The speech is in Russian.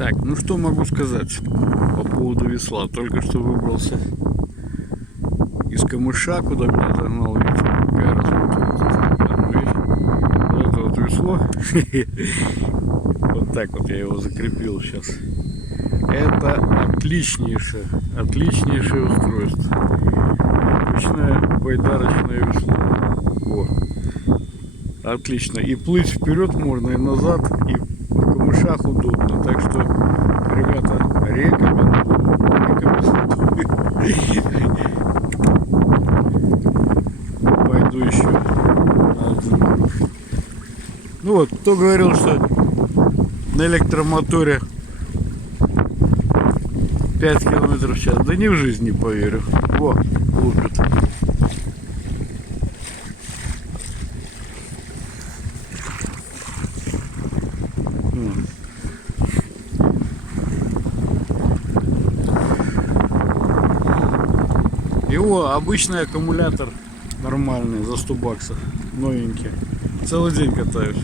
Так, ну что могу сказать по поводу весла. Только что выбрался из камыша, куда меня загнал ветер. Я рассмотрел вот это вот весло. Вот так вот я его закрепил сейчас. Это отличнейшее устройство. Обычное байдарочное весло. Вот. Отлично. И плыть вперед можно, и назад, и в камышах удобно. Так что, ребята, рекомендую. Пойду еще на один круг. Ну вот, кто говорил, что на электромоторе 5 км в час, да ни в жизнь не поверю. Во, лупит. Его обычный аккумулятор нормальный за 100 баксов, новенький. Целый день катаюсь.